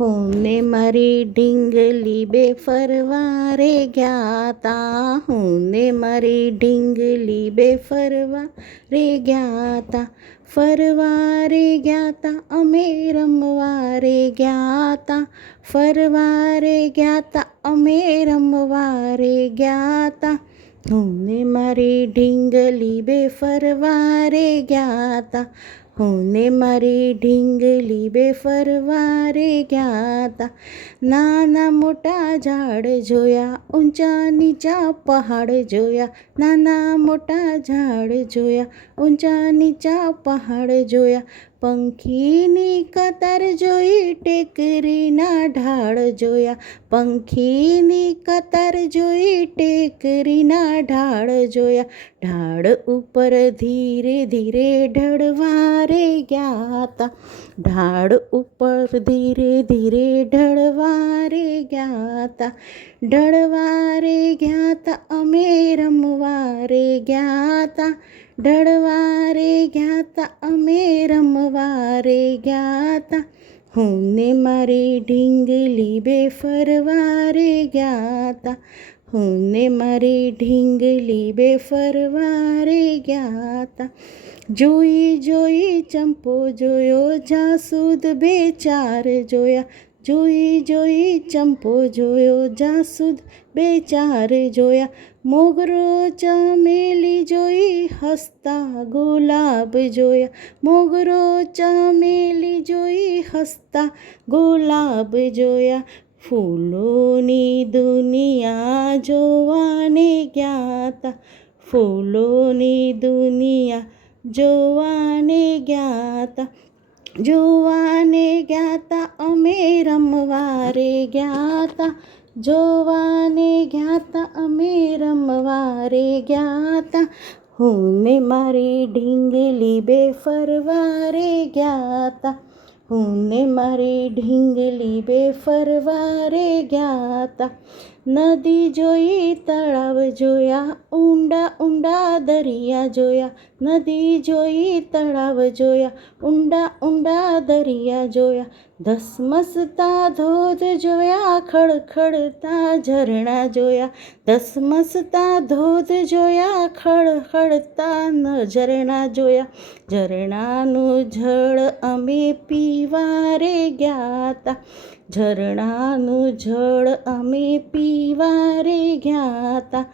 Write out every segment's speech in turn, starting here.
હું ને મારી ઢીંગલી બે ફરવા રે ગયા તા. હું ને મારી ઢીંગલી બે ફરવા રે ગયા તા. ફરવા રે ગયા તા અમે રમવા રે ગયા તા. ફરવા રે ગયા તા અમે રમવા રે ગયા તા. હું ને મારી ઢીંગલી બે ફરવા રે ગયા તા. હું ને મારી ઢીંગલી બે ફરવા રે ગયા તા. નાના મોટા ઝાડ જોયા, ઊંચા નીચા પહાડ જોયા. નાના મોટા ઝાડ જોયા, ઊંચા નીચા પહાડ જોયા. પંખીની કતાર જોઈ, ટેકરીના ઢાળ જોયા. પંખીની કતાર જોઈ, ટેકરીના ઢાળ જોયા. ઢાળ ઉપર ધીરે ધીરે ઢળવા રે ગયા તા. ઢાળ ઉપર ધીરે ધીરે ઢળવા રે ગયા તા. ઢળવા રે ગયા તા અમે રમવા રે ગયા તા. ઢળવા રે ગયા તા અમે રમવા રે ગયા તા. હું ને મારી ઢીંગલી બે ફરવા રે ગયા તા. હું ને મારી ઢીંગલી બે ફરવા રે ગયા તા. જોઈ જોઈ ચંપો જોયો, જાસૂદ બે ચાર જોયા. જોઈ જોઈ ચંપો જોયો, જાસૂદ બે ચાર જોયા. મોગરો ચમેલી જોઈ, હસતા ગુલાબ જોયા. મોગરો ચમેલી જોઈ, હસતા ગુલાબ જોયા. ફૂલોની દુનિયા જોવાને ગયા તા. ફૂલોની દુનિયા જોવાને ગયા તા. જોવાને ગયા તા અમે રમવા રે ગયા તા. જોવાને ગયા તા અમે રમવા રે ગયા તા. હું ને મારી ઢીંગલી બે ફરવા રે ગયા તા. હું ને મારી ઢીંગલી બે ફરવા રે ગયા તા. નદી જોઈ, તળાવ જોયા, ઊંડા ઊંડા દરિયા જોયા. નદી જોઈ, તળાવ જોયા, ઊંડા ઊંડા દરિયા જોયા. ધસમસતા ધોધ જોયા, ખડખડતા ઝરણા જોયા. ધસમસતા ધોધ જોયા, ખડખડતા ઝરણા જોયા. ઝરણાનું જળ અમે પીવા રે ગયા તા. ઝરણાનું જળ અમે પીવા રે ગયા તા.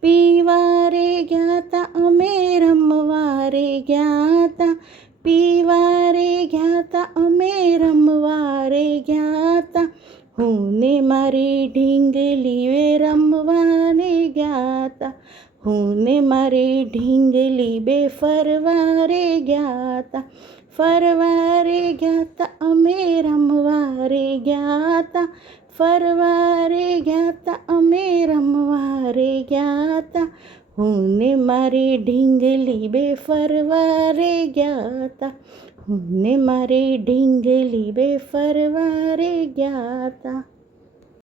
પીવા રે ગયા તા અમે રમવા રે ગયા તા. પીવા રે ગયા તા અમે રમવા રે ગયા તા. હું ને મારી ઢીંગલી બે રમવાને ગયા તા. હું ને મારી ઢીંગલી બે ફરવા રે ગયા તા. ફરવા રે ગયા તા અમે રમવા રે ગયા તા. ફરવા રે ગયા તા અમે રમવા રે ગયા તા. હું ને મારી ઢીંગલી બે ફરવા રે ગયા તા. હું ને મારી ઢીંગલી બે ફરવા રે ગયા તા.